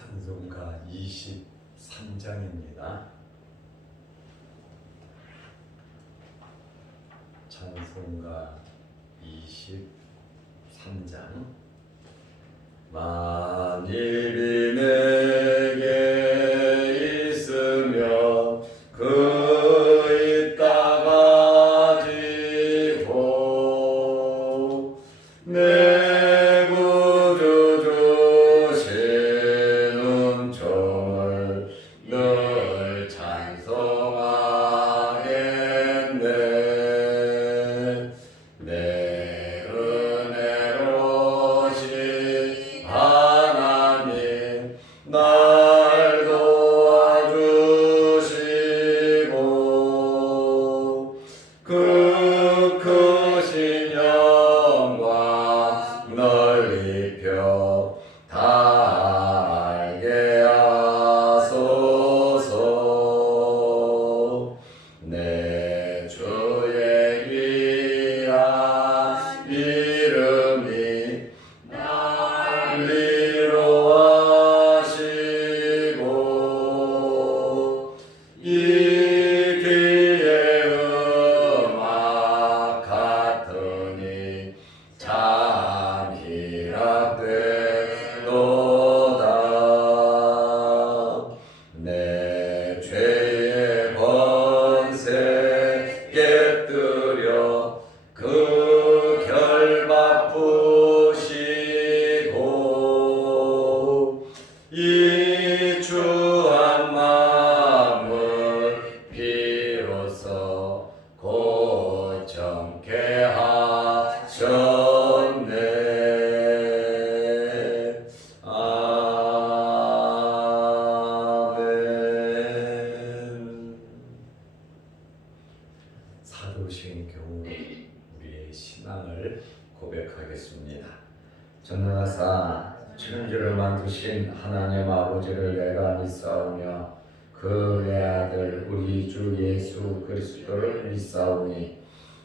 찬송가 23장입니다. 찬송가 23장. 만일이 내게 있으면 그 있다 가지고 내 구주 주시는 절 늘 찬송하겠네. 내 은혜로신 하나님 날 도와주시고 그 크신 영광 널리 펴 다 알게 하소서. 내 주의 귀한 이름이 날 위로하시고 이 귀의 음악 같으니 참 희락되도다. 내 죄의 번세 깨뜨려 그 결박 푸시고 이 주한 마음을 비로소 고정케 하셨네. 아멘. 사도신 경우 우리의 신앙을 고백하겠습니다. 전능하사 천지를 만드신 하나님 아버지를 내가 믿사오며 그 내 아들 우리 주 예수 그리스도를 믿사오니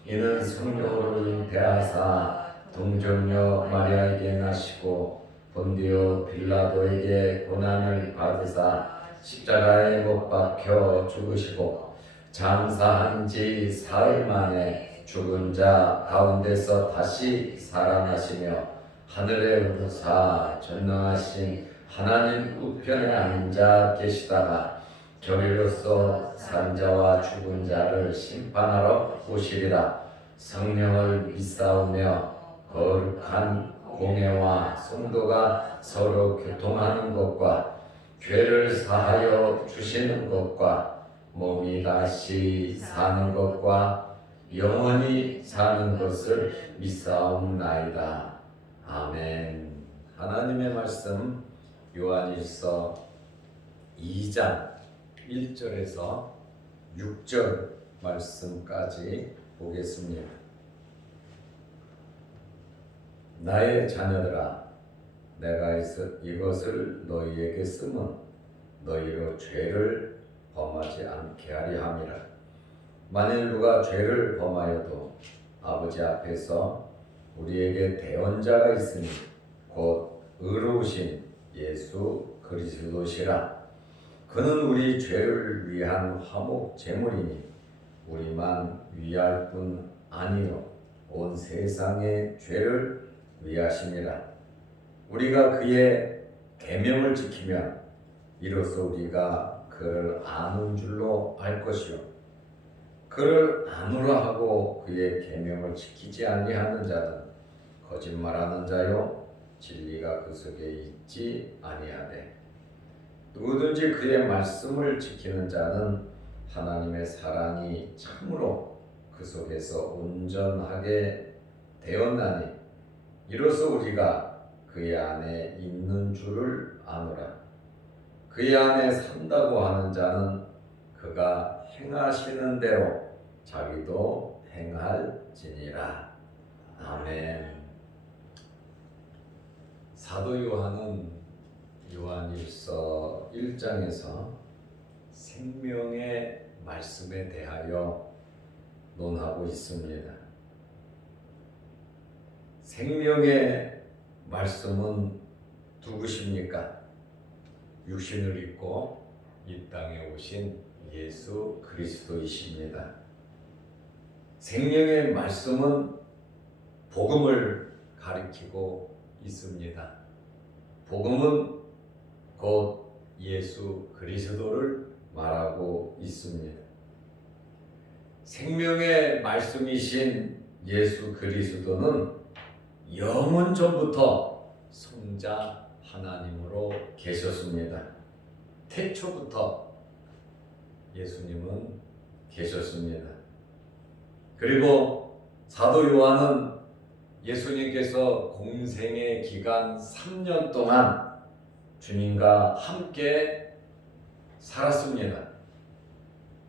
이는 성령으로 잉태하사 동정녀 마리아에게 나시고 본디오 빌라도에게 고난을 받으사 십자가에 못 박혀 죽으시고 장사한 지 사흘 만에 죽은 자 가운데서 다시 살아나시며 하늘에 오르사 전능하신 하나님 우편에 앉아 계시다가 저리로서 산 자와 죽은 자를 심판하러 오시리라. 성령을 믿사오며 거룩한 공회와 성도가 서로 교통하는 것과 죄를 사하여 주시는 것과 몸이 다시 사는 것과 영원히 사는 것을 믿사옵나이다. 아멘. 하나님의 말씀 요한일서 2장 1절에서 6절 말씀까지 보겠습니다. 나의 자녀들아, 내가 이것을 너희에게 쓰면 너희로 죄를 범하지 않게 하리 함이라. 만일 누가 죄를 범하여도 아버지 앞에서 우리에게 대언자가 있으니 곧 의로우신 예수 그리스도시라. 그는 우리 죄를 위한 화목 제물이니 우리만 위할 뿐 아니요 온 세상의 죄를 위하심이라. 우리가 그의 계명을 지키면 이로써 우리가 그를 아는 줄로 알 것이요 그를 아노라 하고 그의 계명을 지키지 아니하는 자는 거짓말하는 자요 진리가 그 속에 있지 아니하되 누구든지 그의 말씀을 지키는 자는 하나님의 사랑이 참으로 그 속에서 온전하게 되었나니 이로써 우리가 그의 안에 있는 줄을 아노라. 그의 안에 산다고 하는 자는 그가 행하시는 대로 자기도 행할지니라. 아멘. 사도 요한은 요한일서 1장에서 생명의 말씀에 대하여 논하고 있습니다. 생명의 말씀은 누구십니까? 육신을 입고 이 땅에 오신 예수 그리스도이십니다. 생명의 말씀은 복음을 가리키고 있습니다. 복음은 곧 예수 그리스도를 말하고 있습니다. 생명의 말씀이신 예수 그리스도는 영원 전부터 성자 하나님으로 계셨습니다. 태초부터 예수님은 계셨습니다. 그리고 사도 요한은 예수님께서 공생의 기간 3년 동안 주님과 함께 살았습니다.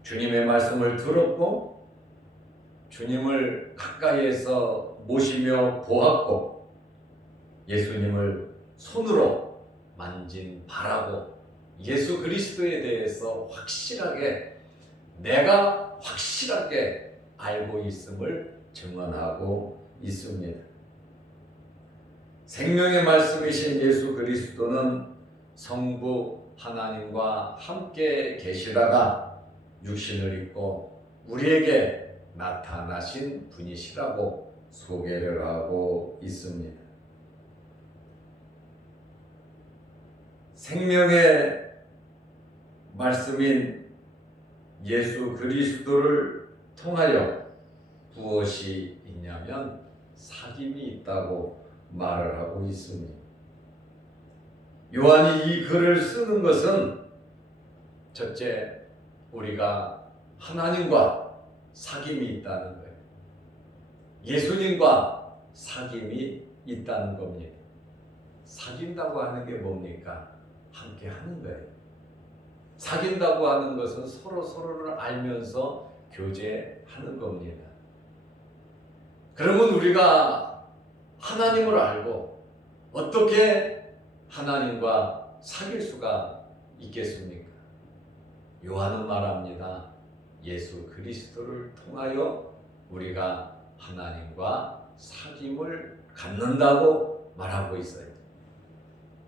주님의 말씀을 들었고 주님을 가까이에서 모시며 보았고 예수님을 손으로 만진 바라고 예수 그리스도에 대해서 내가 확실하게 알고 있음을 증언하고 있습니다. 생명의 말씀이신 예수 그리스도는 성부 하나님과 함께 계시다가 육신을 입고 우리에게 나타나신 분이시라고 소개를 하고 있습니다. 생명의 말씀인 예수 그리스도를 통하여 무엇이 있냐면 사귐이 있다고 말을 하고 있습니다. 요한이 이 글을 쓰는 것은 첫째, 우리가 하나님과 사귐이 있다는 거예요. 예수님과 사귐이 있다는 겁니다. 사귄다고 하는 게 뭡니까? 함께 하는 거예요. 사귄다고 하는 것은 서로를 알면서 교제하는 겁니다. 그러면 우리가 하나님을 알고 어떻게 하나님과 사귈 수가 있겠습니까? 요한은 말합니다. 예수 그리스도를 통하여 우리가 하나님과 사귐을 갖는다고 말하고 있어요.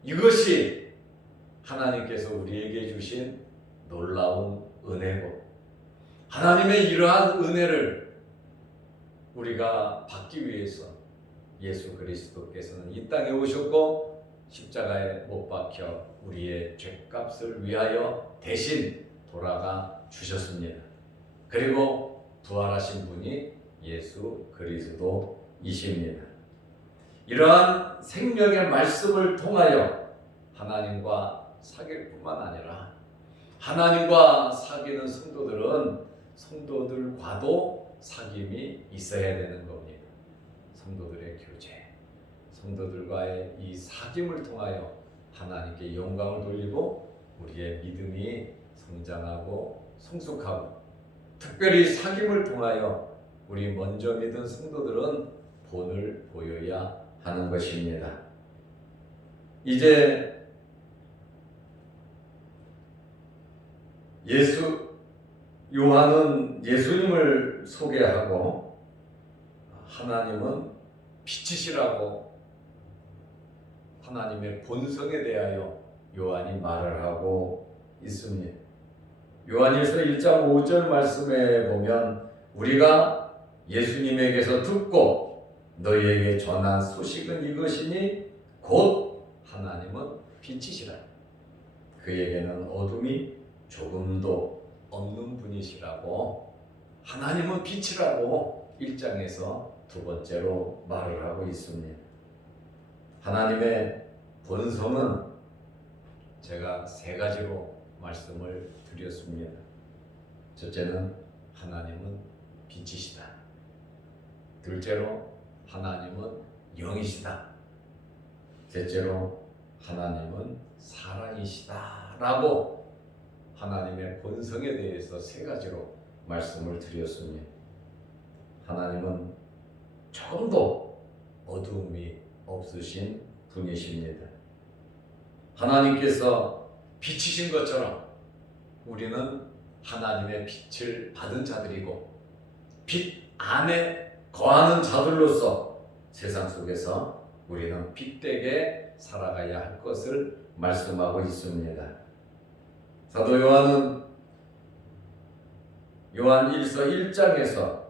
이것이 하나님께서 우리에게 주신 놀라운 은혜고 하나님의 이러한 은혜를 우리가 받기 위해서 예수 그리스도께서는 이 땅에 오셨고 십자가에 못 박혀 우리의 죄값을 위하여 대신 돌아가 주셨습니다. 그리고 부활하신 분이 예수 그리스도이십니다. 이러한 생명의 말씀을 통하여 하나님과 사귈 뿐만 아니라 하나님과 사귀는 성도들은 성도들과도 사귐이 있어야 되는 겁니다. 성도들의 교제, 성도들과의 이 사귐을 통하여 하나님께 영광을 돌리고 우리의 믿음이 성장하고 성숙하고 특별히 사귐을 통하여 우리 먼저 믿은 성도들은 본을 보여야 하는 것입니다. 이제 요한은 예수님을 소개하고 하나님은 빛이시라고 하나님의 본성에 대하여 요한이 말을 하고 있습니다. 요한일서 1장 5절 말씀에 보면 우리가 예수님에게서 듣고 너희에게 전한 소식은 이것이니 곧 하나님은 빛이시라. 그에게는 어둠이 조금도 없는 분이시라고 하나님은 빛이라고 1장에서 두 번째로 말을 하고 있습니다. 하나님의 본성은 제가 세 가지로 말씀을 드렸습니다. 첫째는 하나님은 빛이시다. 둘째로 하나님은 영이시다. 셋째로 하나님은 사랑이시다 라고 하나님의 본성에 대해서 세 가지로 말씀을 드렸습니다. 하나님은 조금도 어두움이 없으신 분이십니다. 하나님께서 빛이신 것처럼 우리는 하나님의 빛을 받은 자들이고 빛 안에 거하는 자들로서 세상 속에서 우리는 빛되게 살아가야 할 것을 말씀하고 있습니다. 사도 요한은 요한 1서 1장에서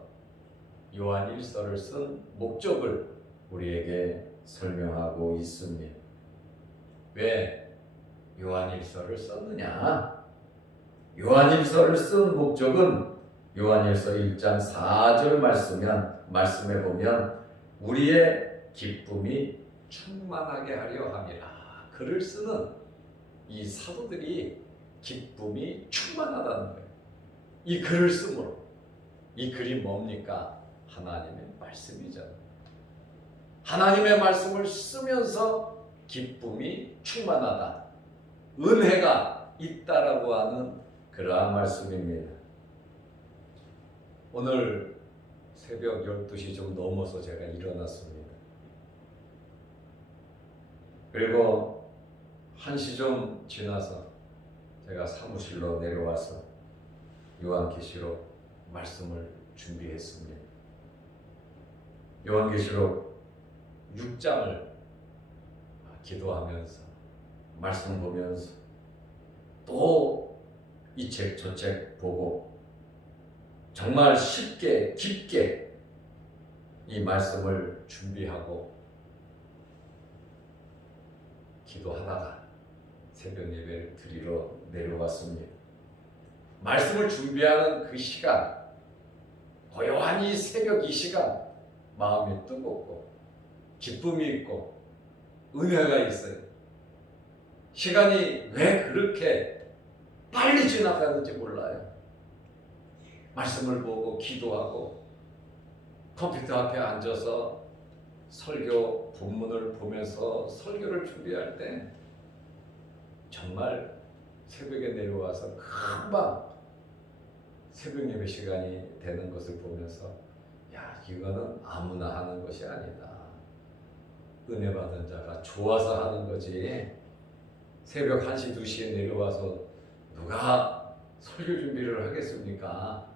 요한 1서를 쓴 목적을 우리에게 설명하고 있습니다. 왜 요한 1서를 썼느냐? 요한 1서를 쓴 목적은 요한 1서 1장 4절 말씀에 보면 우리의 기쁨이 충만하게 하려 함이라. 글을 쓰는 이 사도들이 기쁨이 충만하다는 거예요. 이 글을 쓰므로. 이 글이 뭡니까? 하나님의 말씀이잖아요. 하나님의 말씀을 쓰면서 기쁨이 충만하다. 은혜가 있다라고 하는 그러한 말씀입니다. 오늘 새벽 12시 좀 넘어서 제가 일어났습니다. 그리고 1시 좀 지나서 제가 사무실로 내려와서 요한계시록 말씀을 준비했습니다. 요한계시록 6장을 기도하면서 말씀 보면서 또 이 책 저 책 보고 정말 쉽게 깊게 이 말씀을 준비하고 기도하다가 새벽 예배를 드리러 내려왔습니다. 말씀을 준비하는 그 시간, 고요한 이 새벽 이 시간, 마음이 뜨겁고 기쁨이 있고 은혜가 있어요. 시간이 왜 그렇게 빨리 지나가는지 몰라요. 말씀을 보고 기도하고 컴퓨터 앞에 앉아서 설교 본문을 보면서 설교를 준비할 때 정말 새벽에 내려와서 금방 새벽 예배 시간이 되는 것을 보면서 야, 이거는 아무나 하는 것이 아니다. 은혜 받은 자가 좋아서 하는 거지. 새벽 1시, 2시에 내려와서 누가 설교 준비를 하겠습니까?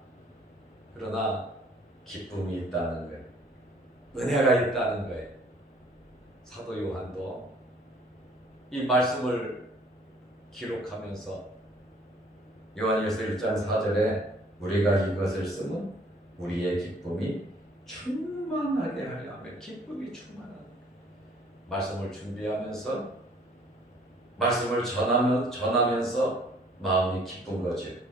그러나 기쁨이 있다는 거예요. 은혜가 있다는 거예요. 사도 요한도 이 말씀을 기록하면서 요한일서 1장 4절에 우리가 이것을 쓰면 우리의 기쁨이 충만하게 하려 하며 기쁨이 충만하다. 말씀을 준비하면서 말씀을 전하면서 마음이 기쁜 거지.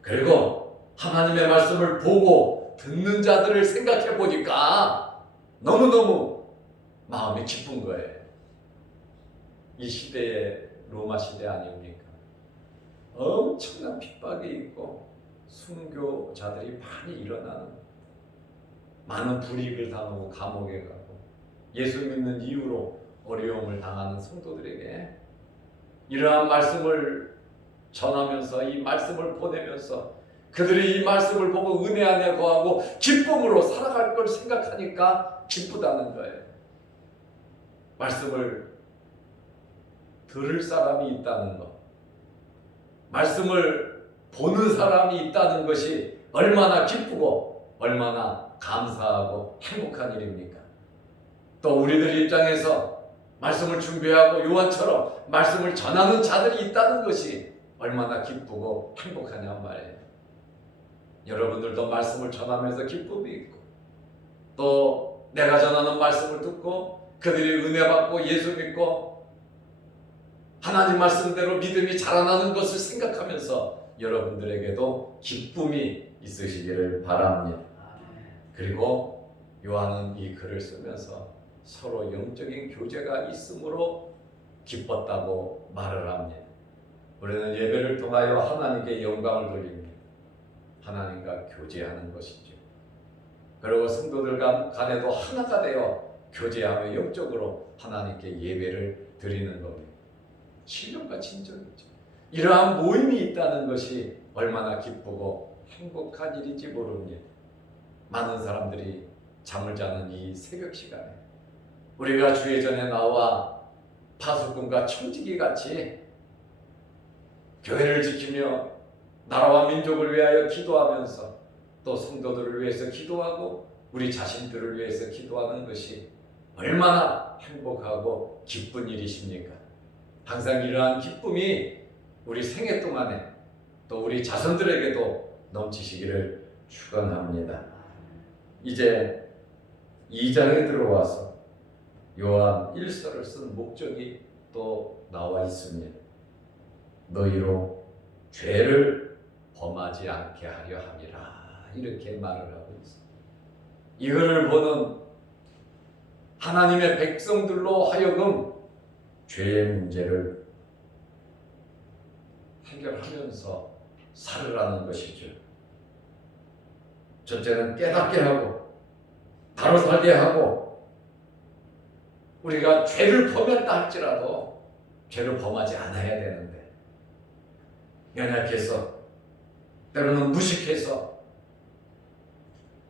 그리고 하나님의 말씀을 보고 듣는 자들을 생각해 보니까 너무너무 마음이 기쁜 거예요. 이 시대의 로마 시대 아닙니까? 엄청난 핍박이 있고 순교자들이 많이 일어나는, 많은 불이익을 당하고 감옥에 가고 예수 믿는 이유로 어려움을 당하는 성도들에게 이러한 말씀을 전하면서 이 말씀을 보내면서 그들이 이 말씀을 보고 은혜 안에 거하고 기쁨으로 살아갈 걸 생각하니까 기쁘다는 거예요. 말씀을 들을 사람이 있다는 것, 말씀을 보는 사람이 있다는 것이 얼마나 기쁘고 얼마나 감사하고 행복한 일입니까? 또 우리들 입장에서 말씀을 준비하고 요한처럼 말씀을 전하는 자들이 있다는 것이 얼마나 기쁘고 행복하냔 말이에요. 여러분들도 말씀을 전하면서 기쁨이 있고 또 내가 전하는 말씀을 듣고 그들이 은혜 받고 예수 믿고 하나님 말씀대로 믿음이 자라나는 것을 생각하면서 여러분들에게도 기쁨이 있으시기를 바랍니다. 그리고 요한은 이 글을 쓰면서 서로 영적인 교제가 있으므로 기뻤다고 말을 합니다. 우리는 예배를 통하여 하나님께 영광을 돌립니다. 하나님과 교제하는 것이죠. 그리고 성도들 간에도 하나가 되어 교제하며 영적으로 하나님께 예배를 드리는 겁니다. 신령과 친정이죠. 이러한 모임이 있다는 것이 얼마나 기쁘고 행복한 일인지 모릅니다. 많은 사람들이 잠을 자는 이 새벽 시간에 우리가 주의 전에 나와 파수꾼과 청지기 같이 교회를 지키며 나라와 민족을 위하여 기도하면서 또 성도들을 위해서 기도하고 우리 자신들을 위해서 기도하는 것이 얼마나 행복하고 기쁜 일이십니까? 항상 이러한 기쁨이 우리 생애 동안에 또 우리 자손들에게도 넘치시기를 축원합니다. 이제 2장에 들어와서 요한 1서를 쓴 목적이 또 나와 있습니다. 너희로 죄를 범하지 않게 하려 함이라, 이렇게 말을 하고 있습니다. 이거를 보는 하나님의 백성들로 하여금 죄의 문제를 해결하면서 살으라는 것이죠. 첫째는 깨닫게 하고 바로 살게 하고, 우리가 죄를 범했다 할지라도 죄를 범하지 않아야 되는데 연약해서, 때로는 무식해서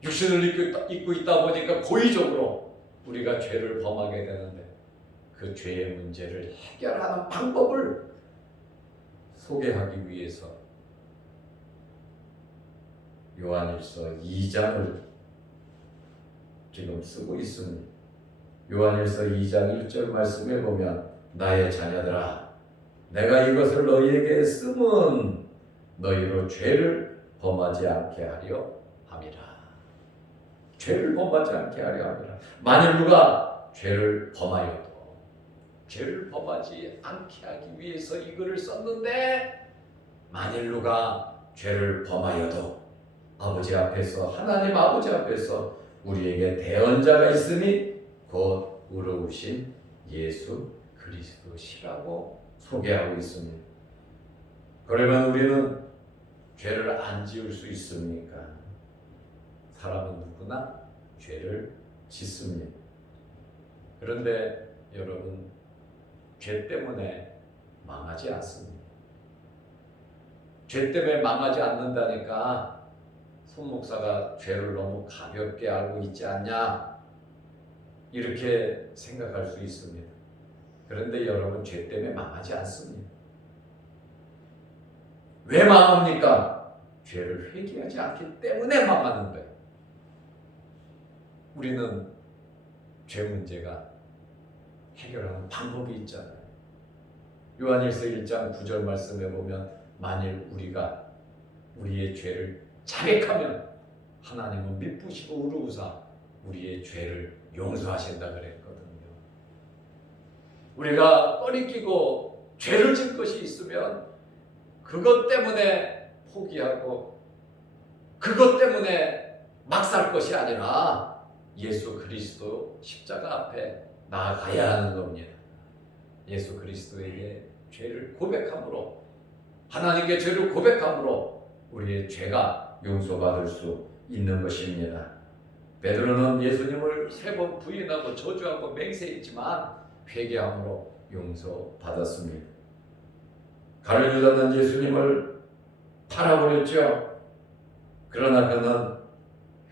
육신을 입고 있다 보니까 고의적으로 우리가 죄를 범하게 되는데, 그 죄의 문제를 해결하는 방법을 소개하기 위해서 요한일서 2장을 지금 쓰고 있습니다. 요한일서 2장 1절 말씀에 보면 나의 자녀들아, 내가 이것을 너희에게 쓰면 너희로 죄를 범하지 않게 하려 함이라. 죄를 범하지 않게 하려 함이라. 만일 누가 죄를 범하여도 죄를 범하지 않게 하기 위해서 이거를 썼는데, 만일 누가 죄를 범하여도 아버지 앞에서, 하나님 아버지 앞에서 우리에게 대언자가 있으니 곧 의로우신 예수 그리스도시라고 소개하고 있습니다. 그러면 우리는 죄를 안 지을 수 있습니까? 사람은 누구나 죄를 짓습니다. 그런데 여러분, 죄 때문에 망하지 않습니다. 죄 때문에 망하지 않는다니까 손 목사가 죄를 너무 가볍게 알고 있지 않냐, 이렇게 생각할 수 있습니다. 그런데 여러분, 죄 때문에 망하지 않습니다. 왜 망합니까? 죄를 회개하지 않기 때문에 망하는 거예요. 우리는 죄 문제가 해결하는 방법이 있잖아요. 요한일서 1장 9절 말씀에 보면 만일 우리가 우리의 죄를 자백하면 하나님은 미쁘시고 의로우사 우리의 죄를 용서하신다 그랬거든요. 우리가 꺼리끼고 죄를 질 것이 있으면 그것 때문에 포기하고 그것 때문에 막 살 것이 아니라 예수 그리스도 십자가 앞에 나아가야 하는 겁니다. 예수 그리스도에게 죄를 고백함으로, 하나님께 죄를 고백함으로 우리의 죄가 용서받을 수 있는 것입니다. 베드로는 예수님을 3번 부인하고 저주하고 맹세했지만 회개함으로 용서받았습니다. 가룟 유다는 예수님을 팔아버렸죠. 그러나 그는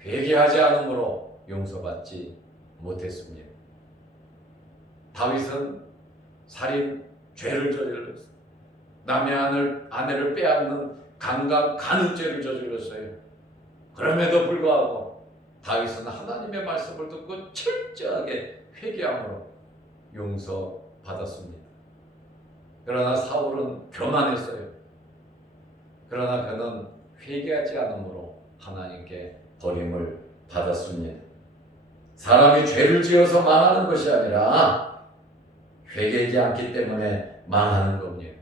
회개하지 않으므로 용서받지 못했습니다. 다윗은 살인 죄를 저질렀어요. 남의 아내를 빼앗는 강간 간음죄를 저질렀어요. 그럼에도 불구하고 다윗은 하나님의 말씀을 듣고 철저하게 회개함으로 용서받았습니다. 그러나 사울은 교만했어요. 그러나 그는 회개하지 않으므로 하나님께 버림을 받았습니다. 사람이 죄를 지어서 망하는 것이 아니라 회개하지 않기 때문에 망하는 겁니다.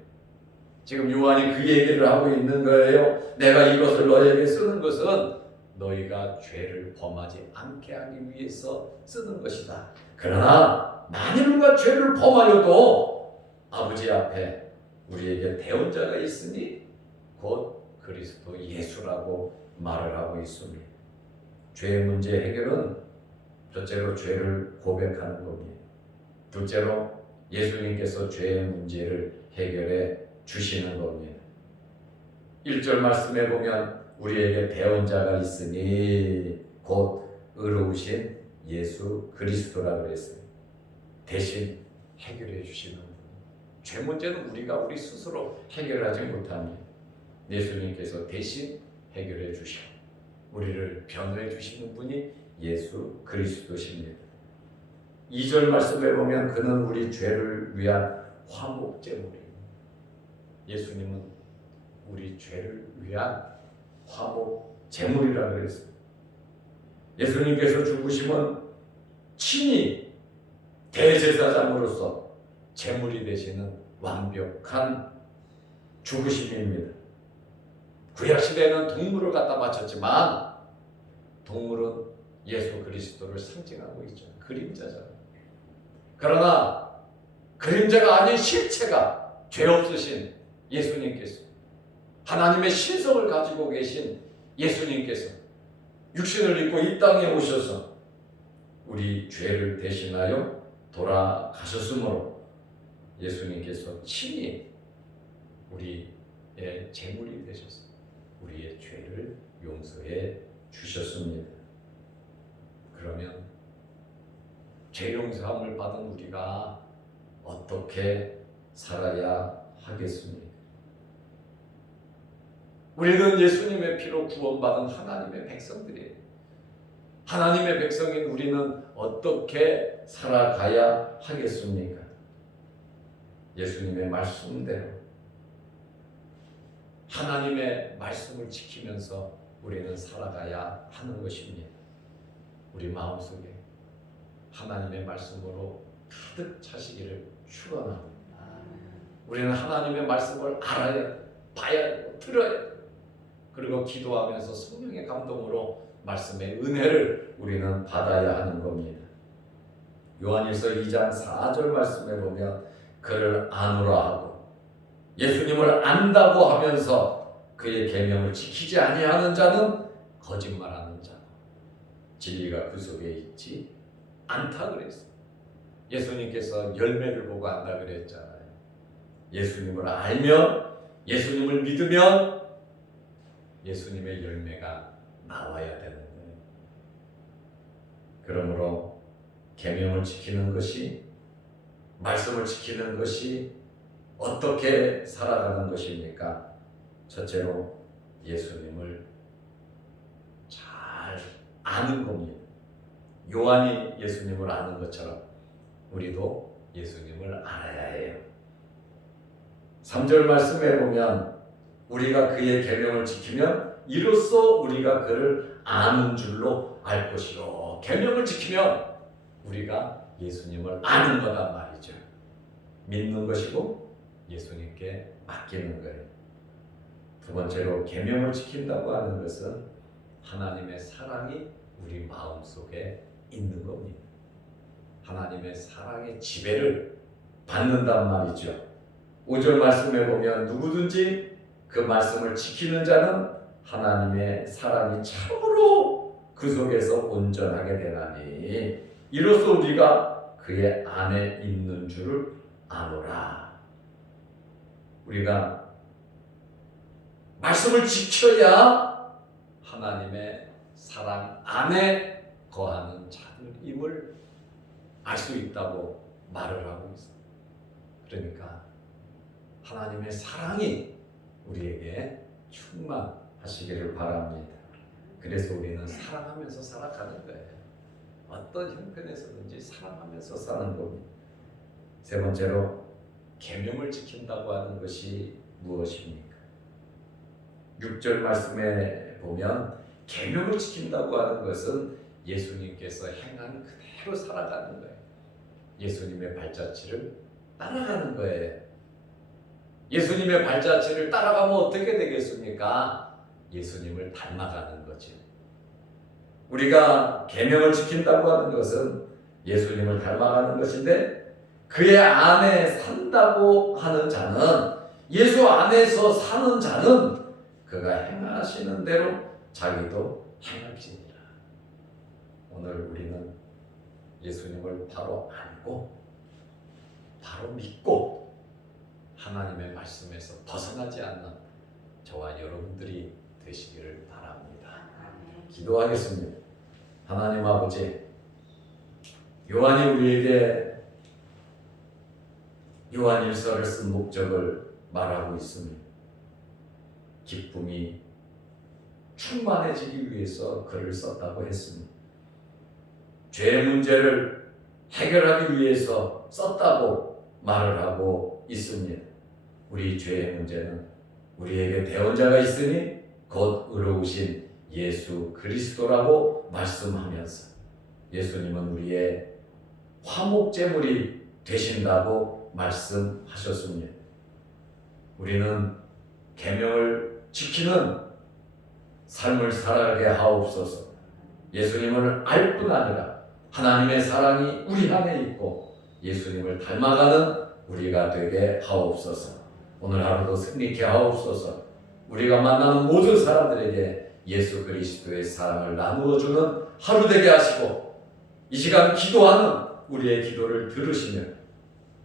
지금 요한이 그 얘기를 하고 있는 거예요. 내가 이것을 너에게 쓰는 것은 너희가 죄를 범하지 않게 하기 위해서 쓰는 것이다. 그러나 만일 누가 죄를 범하여도 아버지 앞에 우리에게 대언자가 있으니 곧 그리스도 예수라고 말을 하고 있습니다. 죄의 문제 해결은 첫째로 죄를 고백하는 겁니다. 둘째로 예수님께서 죄의 문제를 해결해 주시는 겁니다. 1절 말씀에 보면 우리에게 대언자가 있으니 곧 의로우신 예수 그리스도라고 그랬어요. 대신 해결해 주시는 분. 죄 문제는 우리 스스로 해결하지 못합니다. 예수님께서 대신 해결해 주시고 우리를 변호해 주시는 분이 예수 그리스도십니다. 2절 말씀에 보면 그는 우리 죄를 위한 화목제물이에요. 예수님은 우리 죄를 위한 화목제물이라고 그랬어요. 예수님께서 죽으심은 친히 대제사장으로서 제물이 되시는 완벽한 죽으심입니다. 구약시대에는 동물을 갖다 바쳤지만 동물은 예수 그리스도를 상징하고 있죠. 그림자잖아요. 그러나 그림자가 아닌 실체가 죄 없으신 예수님께서, 하나님의 신성을 가지고 계신 예수님께서 육신을 입고 이 땅에 오셔서 우리 죄를 대신하여 돌아가셨으므로 예수님께서 친히 우리의 제물이 되셔서 우리의 죄를 용서해 주셨습니다. 그러면 죄 용서함을 받은 우리가 어떻게 살아야 하겠습니까? 우리는 예수님의 피로 구원받은 하나님의 백성들이에요. 하나님의 백성인 우리는 어떻게 살아가야 하겠습니까? 예수님의 말씀대로 하나님의 말씀을 지키면서 우리는 살아가야 하는 것입니다. 우리 마음속에 하나님의 말씀으로 가득 차시기를 축원합니다. 우리는 하나님의 말씀을 알아야, 봐야, 들어야, 그리고 기도하면서 성령의 감동으로 말씀의 은혜를 우리는 받아야 하는 겁니다. 요한일서 2장 4절 말씀에 보면 그를 아노라 하고 예수님을 안다고 하면서 그의 계명을 지키지 아니하는 자는 거짓말하는 자고 진리가 그 속에 있지 않다 그랬어요. 예수님께서 열매를 보고 안다 그랬잖아요. 예수님을 알면, 예수님을 믿으면 예수님의 열매가 나와야 되는 거예요. 그러므로 계명을 지키는 것이, 말씀을 지키는 것이 어떻게 살아가는 것입니까? 첫째로 예수님을 잘 아는 겁니다. 요한이 예수님을 아는 것처럼 우리도 예수님을 알아야 해요. 3절 말씀에 보면 우리가 그의 계명을 지키면 이로써 우리가 그를 아는 줄로 알 것이요. 계명을 지키면 우리가 예수님을 아는 거단 말이죠. 믿는 것이고 예수님께 맡기는 거예요. 두 번째로 계명을 지킨다고 하는 것은 하나님의 사랑이 우리 마음속에 있는 겁니다. 하나님의 사랑의 지배를 받는단 말이죠. 5절 말씀에 보면 누구든지 그 말씀을 지키는 자는 하나님의 사랑이 참으로 그 속에서 온전하게 되나니 이로써 우리가 그의 안에 있는 줄을 아노라. 우리가 말씀을 지켜야 하나님의 사랑 안에 거하는 자들임을 알 수 있다고 말을 하고 있습니다. 그러니까 하나님의 사랑이 우리에게 충만하시기를 바랍니다. 그래서 우리는 사랑하면서 살아가는 거예요. 어떤 형편에서든지 사랑하면서 사는 겁니다. 세 번째로 계명을 지킨다고 하는 것이 무엇입니까? 6절 말씀에 보면 계명을 지킨다고 하는 것은 예수님께서 행한 그대로 살아가는 거예요. 예수님의 발자취를 따라가는 거예요. 예수님의 발자취를 따라가면 어떻게 되겠습니까? 예수님을 닮아가는 거죠. 우리가 계명을 지킨다고 하는 것은 예수님을 닮아가는 것인데 그의 안에 산다고 하는 자는, 예수 안에서 사는 자는 그가 행하시는 대로 자기도 행할지니라. 오늘 우리는 예수님을 바로 알고 바로 믿고 하나님의 말씀에서 벗어나지 않는 저와 여러분들이 되시기를 바랍니다. 기도하겠습니다. 하나님 아버지, 요한이 우리에게 요한일서를 쓴 목적을 말하고 있습니다. 기쁨이 충만해지기 위해서 글을 썼다고 했습니다. 죄 문제를 해결하기 위해서 썼다고 말을 하고 있습니다. 우리 죄의 문제는 우리에게 대언자가 있으니 곧 의로우신 예수 그리스도라고 말씀하면서 예수님은 우리의 화목제물이 되신다고 말씀하셨습니다. 우리는 계명을 지키는 삶을 살아가게 하옵소서. 예수님을 알 뿐 아니라 하나님의 사랑이 우리 안에 있고 예수님을 닮아가는 우리가 되게 하옵소서. 오늘 하루도 승리케 하옵소서. 우리가 만나는 모든 사람들에게 예수 그리스도의 사랑을 나누어주는 하루 되게 하시고 이 시간 기도하는 우리의 기도를 들으시며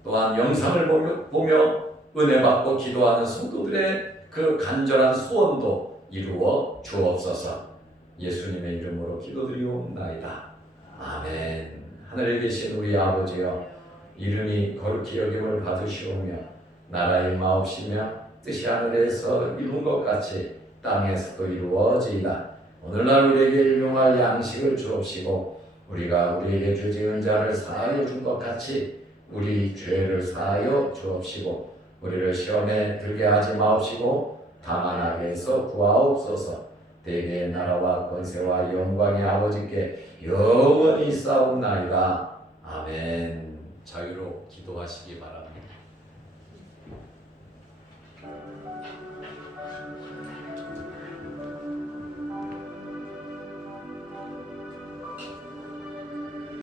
또한 영상을 보며 은혜 받고 기도하는 성도들의 그 간절한 소원도 이루어 주옵소서. 예수님의 이름으로 기도드리옵나이다. 아멘. 하늘에 계신 우리 아버지여, 이름이 거룩히 여김을 받으시오며 나라의 마옵시며 뜻이 하늘에서 이룬 것 같이 땅에서도 이루어지이다. 오늘날 우리에게 일용할 양식을 주옵시고 우리가 우리에게 죄 지은 자를 사하여 준 것 같이 우리 죄를 사하여 주옵시고 우리를 시험에 들게 하지 마옵시고 다만 악에서 구하옵소서. 대개의 나라와 권세와 영광의 아버지께 영원히 싸움나이다. 아멘. 자유로 기도하시기 바랍니다.